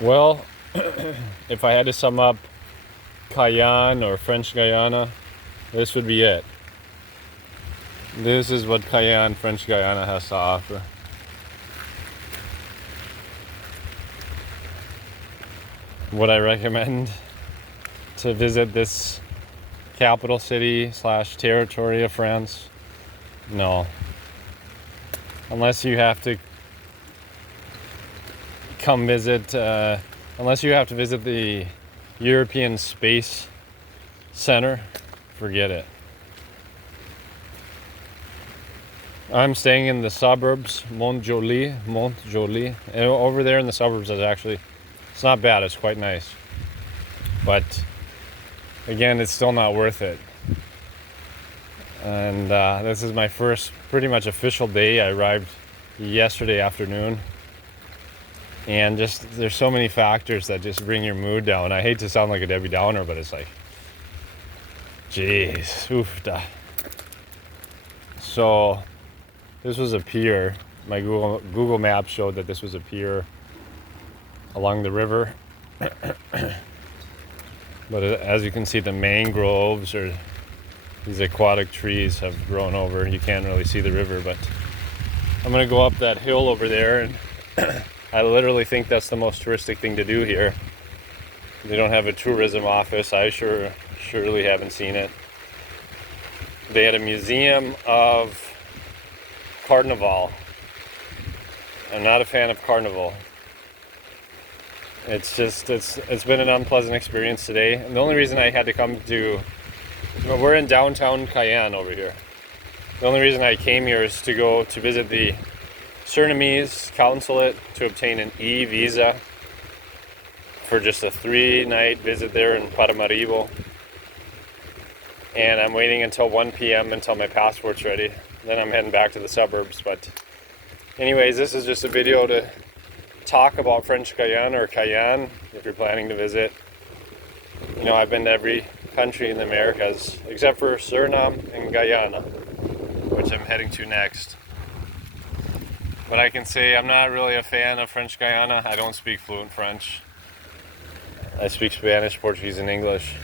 Well, if I had to sum up Cayenne or French Guiana, this would be it. This is what Cayenne, French Guiana has to offer. Would I recommend to visit this capital city slash territory of France? No. Unless you have to come visit, unless you have to visit the European Space Center, forget it. I'm staying in the suburbs, Montjoly. And over there in the suburbs is actually, it's not bad, it's quite nice. But again, it's still not worth it. And this is my first pretty much official day. I arrived yesterday afternoon. And just, there's so many factors that just bring your mood down. I hate to sound like a Debbie Downer, but it's like, jeez, oof, da. So, this was a pier. My Google Maps showed that this was a pier along the river. But as you can see, the mangroves or these aquatic trees have grown over. You can't really see the river, but I'm gonna go up that hill over there, and I literally think that's the most touristic thing to do here. They don't have a tourism office. I surely haven't seen it. They had a museum of Carnival. I'm not a fan of Carnival. It's been an unpleasant experience today. And the only reason I had to come to, we're in downtown Cayenne over here. The only reason I came here is to go to visit the Surinamese consulate to obtain an e-visa for just a 3-night visit there in Paramaribo. And I'm waiting until 1 p.m. until my passport's ready. Then I'm heading back to the suburbs. But anyways, this is just a video to talk about French Guiana or Cayenne if you're planning to visit. You know, I've been to every country in the Americas except for Suriname and Guyana, which I'm heading to next. But I can say I'm not really a fan of French Guiana. I don't speak fluent French. I speak Spanish, Portuguese, and English.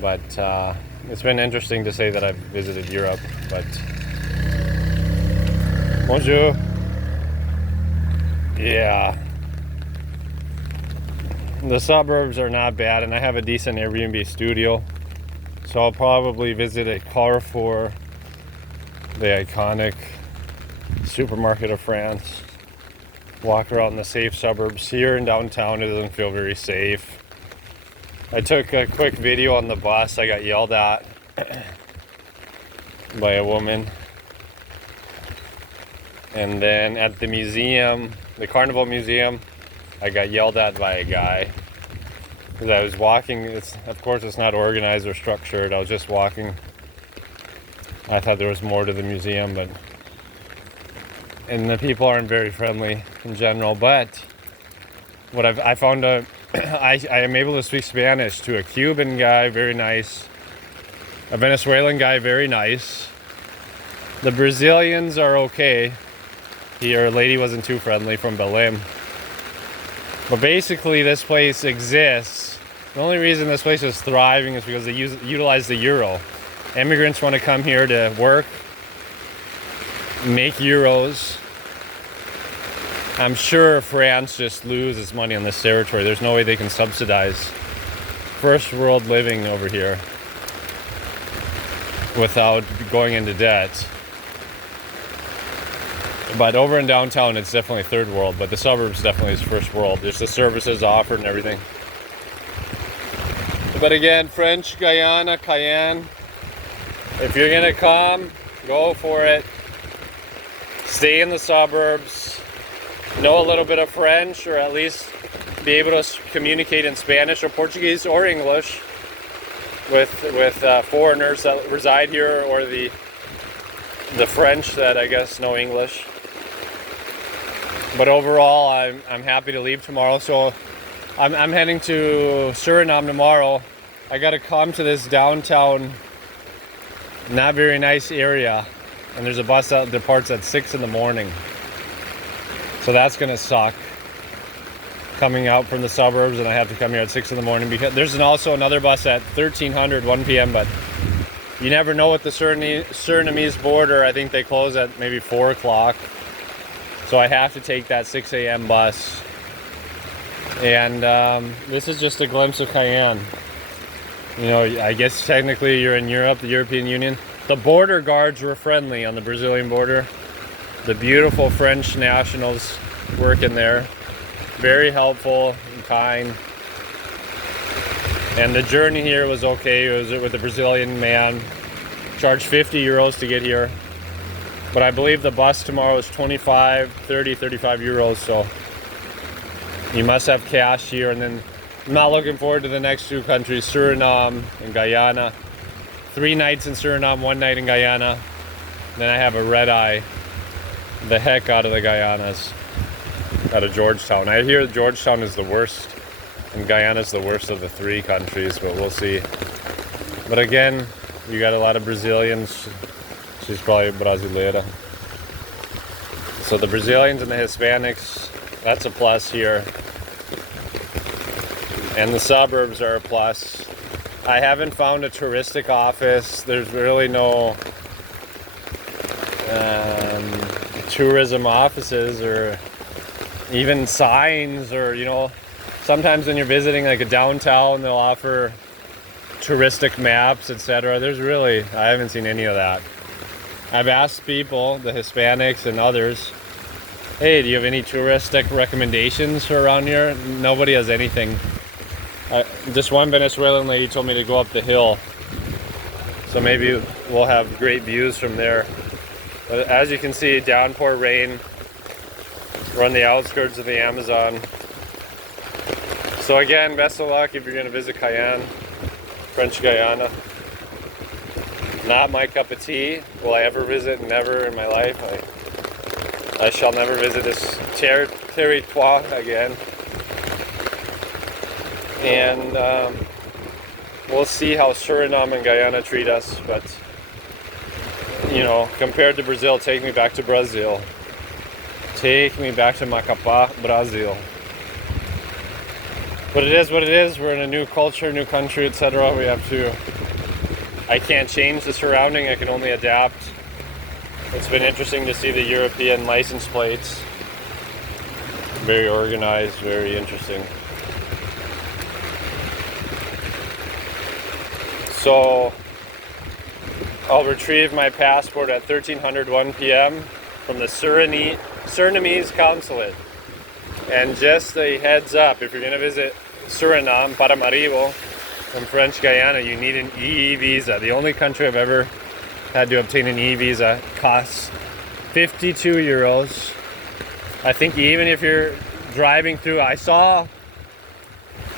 But it's been interesting to say that I've visited Europe. But bonjour. Yeah. The suburbs are not bad, and I have a decent Airbnb studio. So I'll probably visit a Carrefour, the iconic supermarket of France, walk around the safe suburbs. Here in downtown it doesn't feel very safe. I took a quick video on the bus. I got yelled at by a woman. And then at the museum, the Carnival Museum, I got yelled at by a guy because I was walking. Of course it's not organized or structured. I was just walking. I thought there was more to the museum, and the people aren't very friendly in general. But what I found I am able to speak Spanish to a Cuban guy, very nice. A Venezuelan guy, very nice. The Brazilians are okay. Here, a lady wasn't too friendly from Belém. But basically, this place exists. The only reason this place is thriving is because they utilize the euro. Immigrants want to come here to work, make euros. I'm sure France just loses money on this territory. There's no way they can subsidize first world living over here without going into debt. But over in downtown, it's definitely third world, but the suburbs definitely is first world. There's the services offered and everything. But again, French Guiana, Cayenne, if you're gonna come, go for it. Stay in the suburbs. Know a little bit of French, or at least be able to communicate in Spanish or Portuguese or English with foreigners that reside here, or the French that I guess know English. But overall, I'm happy to leave tomorrow. So I'm heading to Suriname tomorrow. I got to come to this downtown, not very nice area, and there's a bus that departs at 6 in the morning. So that's gonna suck. coming out from the suburbs, and I have to come here at 6 in the morning because there's also another bus at 1300, 1 p.m. But you never know with the Surinamese border. I think they close at maybe 4 o'clock. So I have to take that 6 a.m. bus. And this is just a glimpse of Cayenne. You know, I guess technically you're in Europe, the European Union. The border guards were friendly on the Brazilian border. The beautiful French nationals working there. Very helpful and kind. And the journey here was okay. It was with a Brazilian man. Charged 50 euros to get here. But I believe the bus tomorrow is 25, 30, 35 euros. So you must have cash here. And then I'm not looking forward to the next two countries, Suriname and Guyana. 3 nights in Suriname, 1 night in Guyana. Then I have a red eye the heck out of the Guyanas, out of Georgetown. I hear Georgetown is the worst and Guyana is the worst of the 3 countries, but we'll see. But again, you got a lot of Brazilians. She's probably Brasileira. So the Brazilians and the Hispanics, that's a plus here. And the suburbs are a plus. I haven't found a touristic office. There's really no tourism offices or even signs, or, you know, sometimes when you're visiting like a downtown, they'll offer touristic maps, etc. I haven't seen any of that. I've asked people, the Hispanics and others, hey, do you have any touristic recommendations for around here? Nobody has anything. Just one Venezuelan lady told me to go up the hill, so maybe we'll have great views from there. But as you can see, downpour rain. We're on the outskirts of the Amazon. So again, best of luck if you're going to visit Cayenne, French Guiana. Not my cup of tea. Will I ever visit? Never in my life. I shall never visit this territoire again. And we'll see how Suriname and Guyana treat us. But, you know, compared to Brazil, take me back to Brazil. Take me back to Macapá, Brazil. But it is what it is. We're in a new culture, new country, etc. I can't change the surrounding. I can only adapt. It's been interesting to see the European license plates. Very organized, very interesting. So I'll retrieve my passport at 1300, 1 p.m. from the Surinamese consulate. And just a heads up, if you're going to visit Suriname, Paramaribo, from French Guiana, you need an EE visa. The only country I've ever had to obtain an EE visa costs 52 euros. I think even if you're driving through, I saw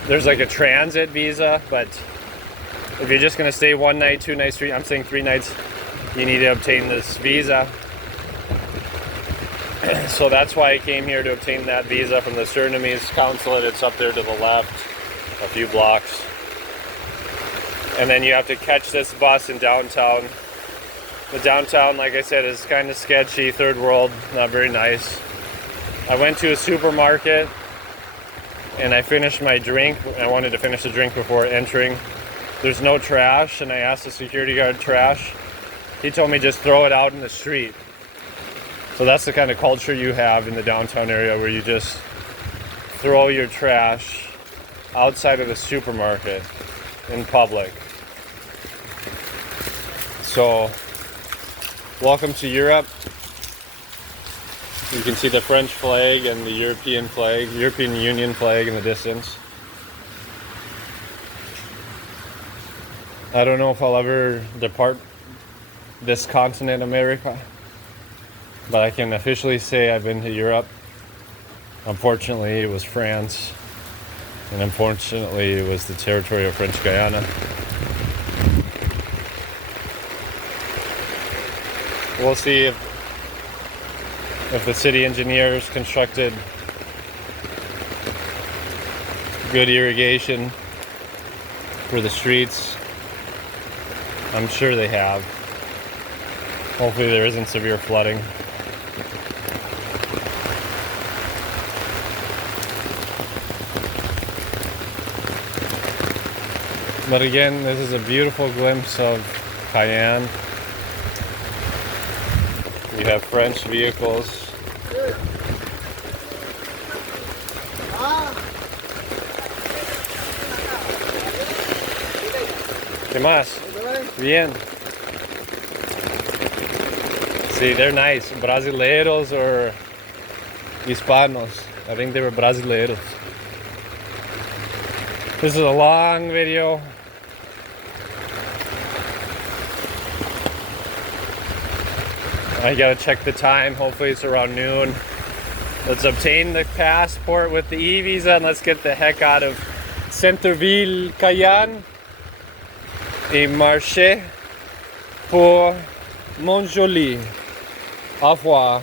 there's like a transit visa, but if you're just going to stay 1 night, 2 nights, 3, I'm saying 3 nights, you need to obtain this visa. So that's why I came here, to obtain that visa from the Surinamese consulate. It's up there to the left, a few blocks. And then you have to catch this bus in downtown. The downtown, like I said, is kind of sketchy, third world, not very nice. I went to a supermarket and I finished my drink. I wanted to finish the drink before entering. There's no trash, and I asked the security guard, trash? He told me just throw it out in the street. So that's the kind of culture you have in the downtown area, where you just throw your trash outside of the supermarket in public. So, welcome to Europe. You can see the French flag and the European flag, European Union flag in the distance. I don't know if I'll ever depart this continent, America, but I can officially say I've been to Europe. Unfortunately, it was France, and unfortunately, it was the Territory of French Guiana. We'll see if the city engineers constructed good irrigation for the streets. I'm sure they have. Hopefully there isn't severe flooding. But again, this is a beautiful glimpse of Cayenne. We have French vehicles. ¿Qué más? Bien. See, they're nice. Brasileiros or Hispanos. I think they were Brasileiros. This is a long video. I gotta check the time. Hopefully it's around noon. Let's obtain the passport with the e-visa and let's get the heck out of Centerville, Cayenne et marcher pour Montjoli. Au revoir.